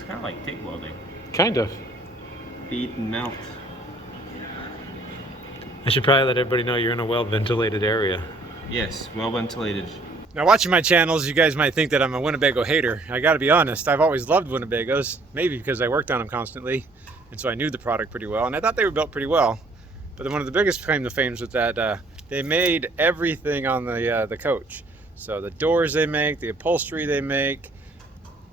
It's kind of like TIG welding. Kind of. Bead and melt. I should probably let everybody know you're in a well-ventilated area. Yes, well ventilated. Now, watching my channels, you guys might think that I'm a Winnebago hater. I gotta be honest, I've always loved Winnebagos, maybe because I worked on them constantly, and so I knew the product pretty well, and I thought they were built pretty well. But then one of the biggest claim to fame was that they made everything on the coach. So the doors they make, the upholstery they make,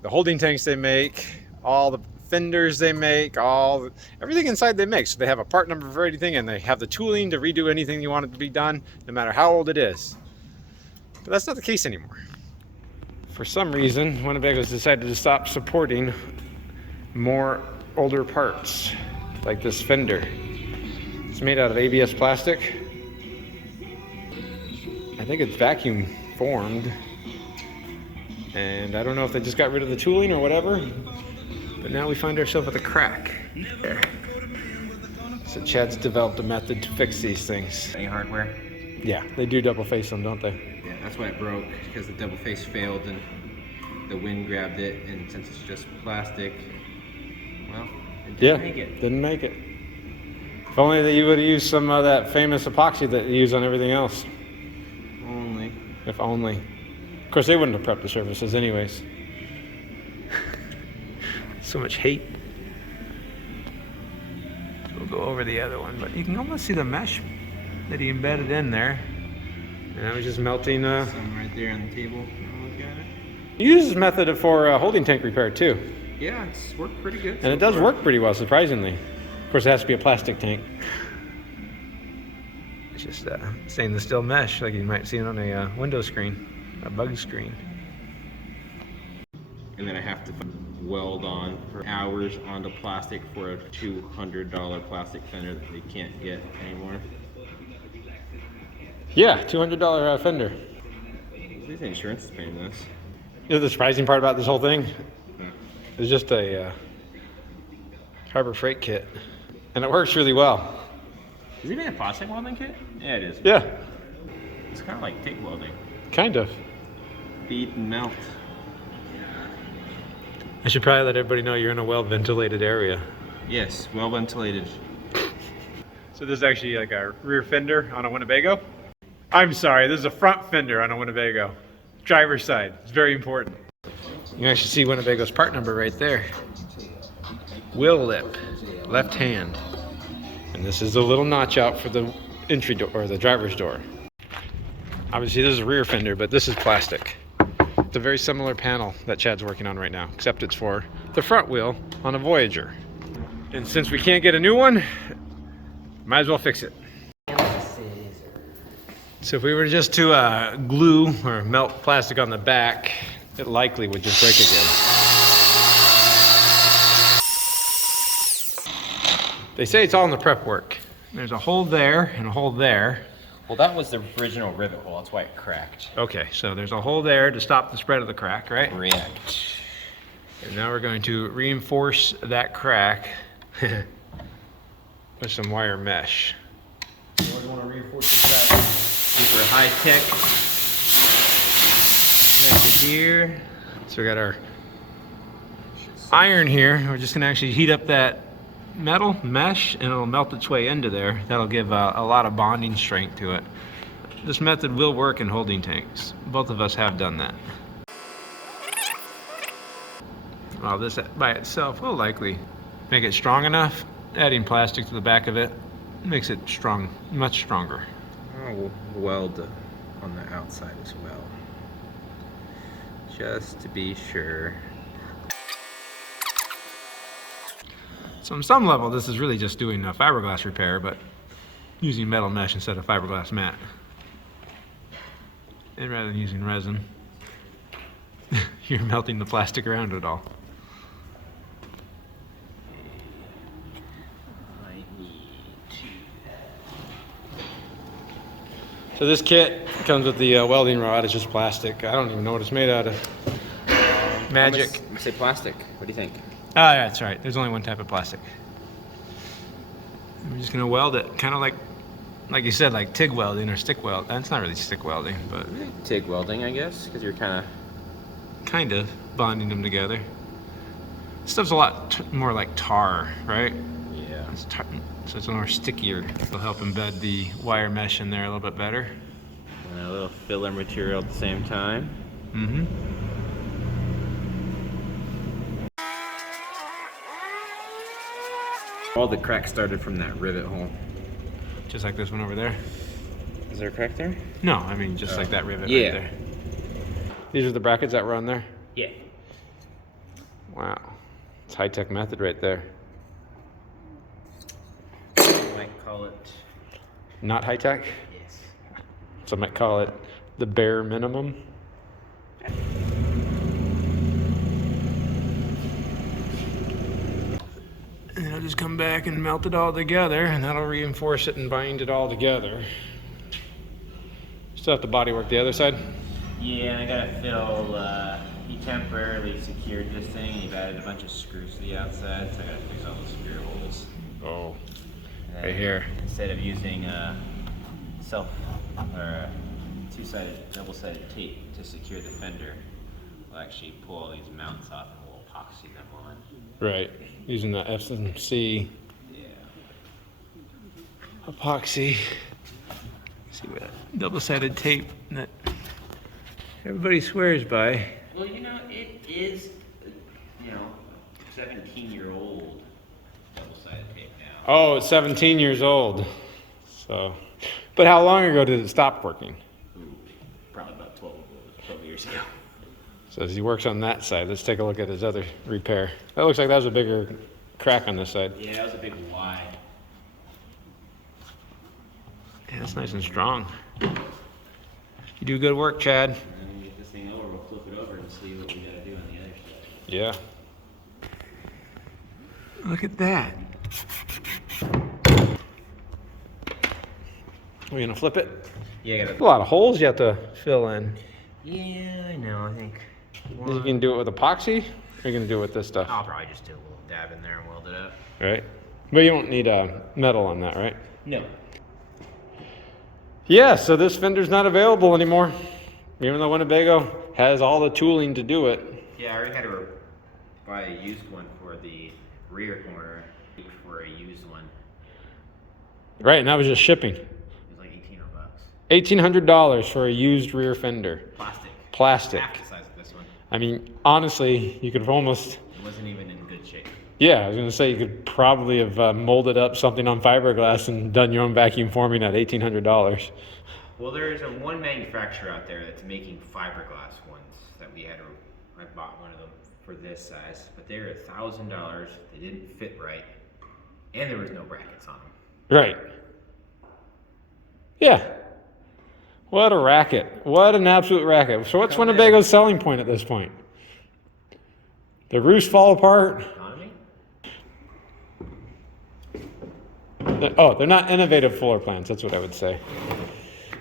the holding tanks they make, all the fenders they make, everything inside they make. So they have a part number for everything, and they have the tooling to redo anything you want it to be done, no matter how old it is. But that's not the case anymore. For some reason, Winnebago's decided to stop supporting more older parts, like this fender. It's made out of ABS plastic. I think it's vacuum formed. And I don't know if they just got rid of the tooling or whatever, but now we find ourselves with a crack there. So Chad's developed a method to fix these things. Any hardware? Yeah, they do double face them, don't they? Yeah, that's why it broke, because the double face failed and the wind grabbed it, and since it's just plastic, well, it didn't make it. Didn't make it. If only that you would have used some of that famous epoxy that you use on everything else. Only. If only. Of course, they wouldn't have prepped the surfaces anyways. So much hate. We'll go over the other one, but you can almost see the mesh that he embedded in there. And I was just melting. Some right there on the table. Look at it. He uses this method for holding tank repair too. Yeah, it's worked pretty good. And it does work pretty well, surprisingly. Of course, it has to be a plastic tank. It's just stainless steel mesh, like you might see it on a window screen, a bug screen. And then I have to weld on for hours onto plastic for a $200 plastic fender that they can't get anymore. Yeah, $200 fender. At least the insurance is paying this. You know the surprising part about this whole thing? It's just a Harbor Freight kit, and it works really well. Is it even a plastic welding kit? Yeah, it is. Yeah. It's kind of like TIG welding. Kind of. Bead and melt. I should probably let everybody know you're in a well-ventilated area. Yes, well ventilated. So this is actually like a rear fender on a Winnebago. I'm sorry, this is a front fender on a Winnebago. Driver's side, it's very important. You can actually see Winnebago's part number right there. Wheel lip, left hand. And this is the little notch out for the entry door, or the driver's door. Obviously this is a rear fender, but this is plastic. It's a very similar panel that Chad's working on right now, except it's for the front wheel on a Voyager. And since we can't get a new one, might as well fix it. So if we were just to glue or melt plastic on the back, it likely would just break again. They say it's all in the prep work. There's a hole there and a hole there. Well, that was the original rivet hole. That's why it cracked. Okay, so there's a hole there to stop the spread of the crack, right? Correct. And now we're going to reinforce that crack with some wire mesh. You always want to reinforce the crack. Super high tech. Connect it here. So we got our iron here. We're just gonna actually heat up that metal mesh and it'll melt its way into there. That'll give a lot of bonding strength to it. This method will work in holding tanks. Both of us have done that. Well, this by itself will likely make it strong enough. Adding plastic to the back of it makes it strong, much stronger. I'll weld on the outside as well, just to be sure. So on some level, this is really just doing a fiberglass repair, but using metal mesh instead of fiberglass mat. And rather than using resin, you're melting the plastic around it all. So this kit comes with the welding rod. It's just plastic. I don't even know what it's made out of. Magic. I say plastic. What do you think? Oh, yeah, that's right. There's only one type of plastic. I'm just gonna weld it, kind of like you said, like TIG welding or stick weld. It's not really stick welding, but TIG welding, I guess, because you're kind of bonding them together. This stuff's a lot more like tar, right? Yeah. It's tar, so it's more stickier. It'll help embed the wire mesh in there a little bit better. And a little filler material at the same time. Mm-hmm. All the cracks started from that rivet hole. Just like this one over there. Is there a crack there? No, I mean just like that rivet right there. These are the brackets that were on there? Yeah. Wow. It's high-tech method right there. I might call it... Not high-tech? Yes. Some might call it the bare minimum. And it'll just come back and melt it all together, and that'll reinforce it and bind it all together. Still have to bodywork the other side? Yeah, I gotta fill, he temporarily secured this thing, and you've added a bunch of screws to the outside, so I gotta fix all the screw holes. Oh, And right here. Instead of using two-sided, double-sided tape to secure the fender, we'll actually pull all these mounts off and we'll epoxy them on. Right, using the FMC Yeah. epoxy. See what double-sided tape that everybody swears by. Well, you know, it is, 17-year-old double-sided tape now. Oh, it's 17 years old. So, but how long ago did it stop working? Ooh, probably about 12 years ago. So as he works on that side, let's take a look at his other repair. That looks like that was a bigger crack on this side. Yeah, that was a big Y. Yeah, that's nice and strong. You do good work, Chad. And then when we get this thing over, we'll flip it over and see what we gotta do on the other side. Yeah. Look at that. We're gonna flip it? Yeah, A lot of holes you have to fill in. Yeah, I know, I think. You can do it with epoxy, or you gonna do it with this stuff? I'll probably just do a little dab in there and weld it up. Right? But you don't need metal on that, right? No. Yeah, so this fender's not available anymore. Even though Winnebago has all the tooling to do it. Yeah, I already had to buy a used one for the rear corner for a used one. Right, and that was just shipping. It was like $1,800. $1,800 for a used rear fender. Plastic. Plastic. Half the size of this one. I mean, honestly, you could almost... It wasn't even in good shape. Yeah, I was going to say you could probably have molded up something on fiberglass and done your own vacuum forming at $1,800. Well, there's one manufacturer out there that's making fiberglass ones that we had. I bought one of them for this size, but they're $1,000. They didn't fit right, and there was no brackets on them. Right. Yeah. What a racket. What an absolute racket. So what's Winnebago's selling point at this point? The roofs fall apart. Economy? Oh, they're not innovative floor plans. That's what I would say.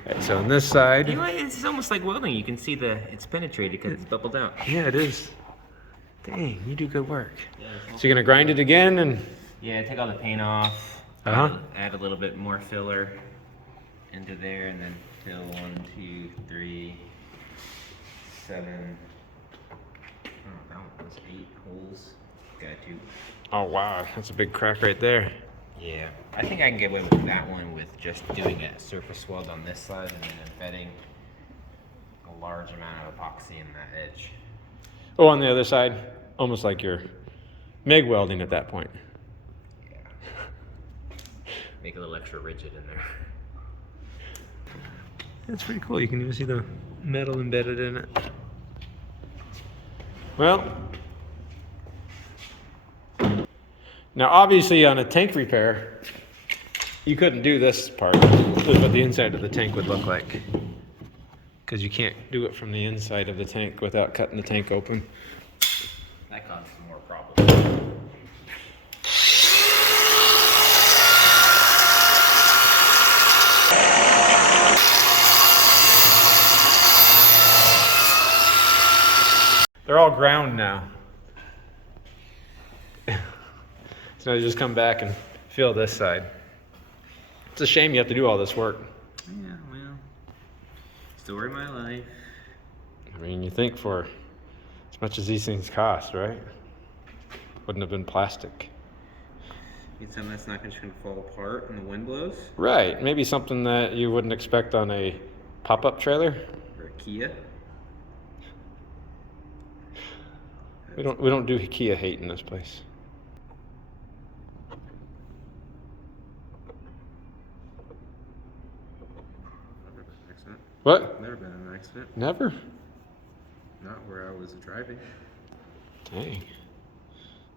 Right, so on this side. You know, it's almost like welding. You can see it's penetrated because it's bubbled out. Yeah, it is. Dang, you do good work. Yeah, So you're going to grind it again and... yeah, take all the paint off. Uh-huh. Add a little bit more filler into there, and then fill 1, 2, 3, 7. Oh, that one was 8 holes. Got 2. Oh, wow. That's a big crack right there. Yeah, I think I can get away with that one with just doing a surface weld on this side and then embedding a large amount of epoxy in that edge. Oh, on the other side, almost like you're MIG welding at that point. Yeah. Make it a little extra rigid in there. That's pretty cool. You can even see the metal embedded in it. Well, now obviously on a tank repair, you couldn't do this part. This is what the inside of the tank would look like. Because you can't do it from the inside of the tank without cutting the tank open. That causes more problems. They're all ground now. So now you just come back and fill this side. It's a shame you have to do all this work. Yeah, well, story of my life. I mean, you think for as much as these things cost, right? Wouldn't have been plastic. Need something that's not just gonna fall apart when the wind blows? Right, maybe something that you wouldn't expect on a pop-up trailer. Or a Kia? We don't do Kia hate in this place. Never been an accident. What? Never been in an accident. Never? Not where I was driving. Dang.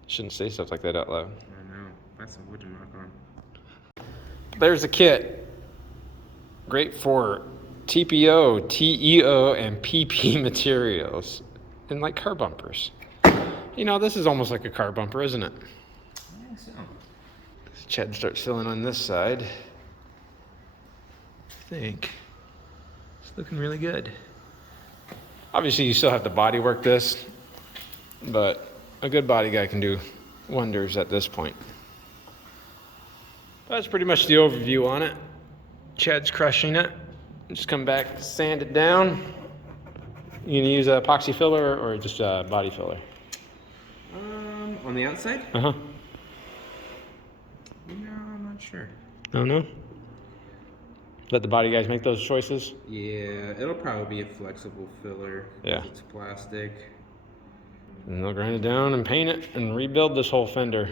Shouldn't say stuff like that out loud. I know. That's some wood to knock on. There's a kit. Great for TPO, TEO, and PP materials. And like car bumpers. You know, this is almost like a car bumper, isn't it? I think so. Chad starts filling on this side. I think it's looking really good. Obviously, you still have to body work this, but a good body guy can do wonders at this point. That's pretty much the overview on it. Chad's crushing it. Just come back, sand it down. You gonna use a epoxy filler or just a body filler? On the outside? Uh-huh. No, I'm not sure. Oh, no? Let the body guys make those choices? Yeah, it'll probably be a flexible filler. Yeah. It's plastic. And they'll grind it down and paint it and rebuild this whole fender.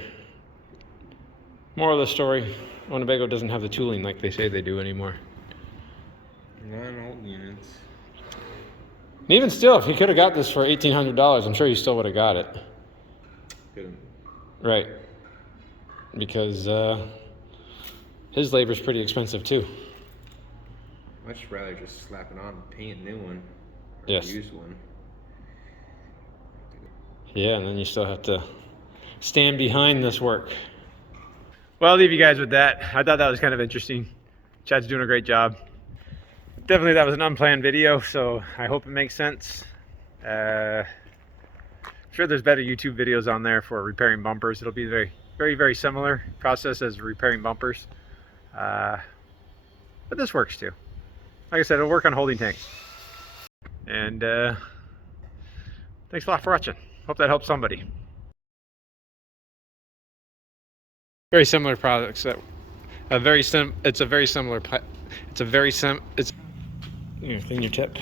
Moral of the story, Winnebago doesn't have the tooling like they say they do anymore. Not in old units. And even still, if he could have got this for $1,800, I'm sure he still would have got it. Couldn't. Right. Because his labor's pretty expensive too. Much rather just slap it on and paint a new one. Or Yes. a used one. Yeah, and then you still have to stand behind this work. Well, I'll leave you guys with that. I thought that was kind of interesting. Chad's doing a great job. Definitely that was an unplanned video, so I hope it makes sense. I'm sure there's better YouTube videos on there for repairing bumpers. It'll be very similar process as repairing bumpers. But this works too. Like I said, it'll work on holding tanks. And thanks a lot for watching. Hope that helps somebody. Very similar products. It's a very similar. It's you clean your tip.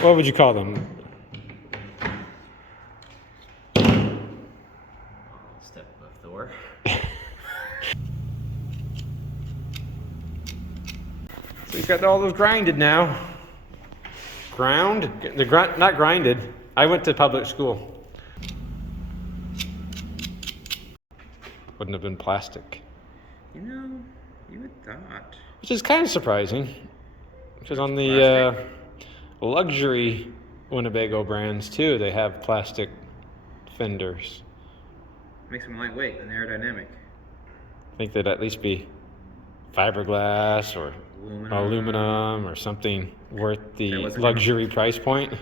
What would you call them? Step above Thor. So he's got all those grinded now. Ground? Not grinded. I went to public school. Wouldn't have been plastic. You know, you would thought. Which is kind of surprising. Because on the luxury Winnebago brands too, they have plastic fenders. Makes them lightweight and aerodynamic. I think they'd at least be fiberglass or aluminum or something worth the luxury price point.